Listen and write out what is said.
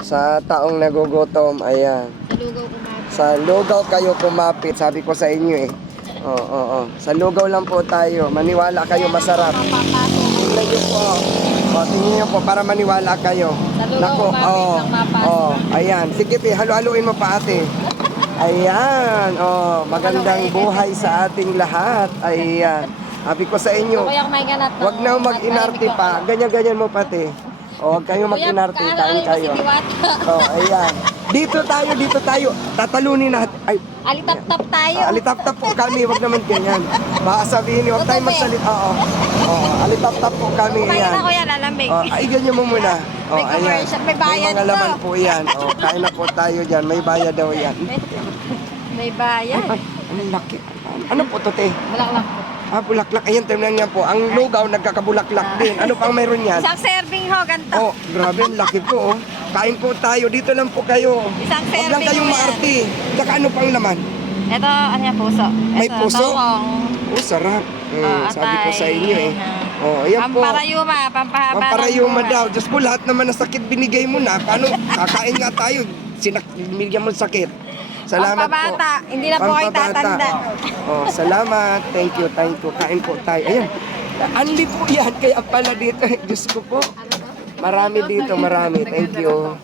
Sa taong nagugutom, ayan. Sa lugaw Sa lugaw kumapit. kayo kumapit, sabi ko sa inyo eh. Oo, oo, oo. Sa lugaw lang po tayo. Maniwala kayo, masarap. Tingnan niyo po. O, tingnan niyo po para maniwala kayo. Sa lugaw kumapit ng mapasok. oo. ayan. Sige, pe, halo-haloin mo pa ate. Ayan, oh, magandang buhay sa ating lahat. Ayan. Sabi ko sa inyo. Huwag na mag-inarte pa. Ganyan-ganyan mo pati. Huwag kayo mag-inarte. Kuya, Kain kayo. Si Diwata. O, ayan. Dito tayo, dito tayo. Tatalunin natin. Ay, Alitap-tap tayo. alitap-tap po kami. Huwag naman ganyan. Baka sabihin niyo, huwag tayo magsalita. Oo. Oo, alitap-tap po kami. Kumain Ayan. na kuya, lalambig. O, ay, ganyan mo muna. O, May ayan. may bayad mga to. laman po yan. O, kain na po tayo dyan. May bayad daw yan. May bayan. Ay, ang laki. Ano po to, te? Bulaklak po. Ah, bulaklak. Ayan, tingnan niya po. Ang lugaw, nagkakabulaklak din. Ano pang meron yan? Isang serving ho, ganito. Oh, grabe, ang laki po. Oh. Kain po tayo. Dito lang po kayo. Isang Huwag lang serving kayong yan. maarte. Saka ano pang laman? Ito, ano yan, puso. May Ito, puso? Tawong. Oh, sarap. Mm, Oh, sabi ko atay. sa inyo eh. Oh, ayan po. Pamparayuma, pampahaba ng Pamparayuma buhay. daw. Diyos po, lahat naman ng sakit binigay mo na. Paano? Kakain nga tayo. Sinak binigyan mo ng sakit. Salamat Pampabata. po. Hindi na po kayo Pampabata. tatanda. Oh, salamat. Thank you, thank you. Kain po tayo. Ayan. Anli po yan. Kaya pala dito. Diyos ko po. Marami dito, marami. Thank you.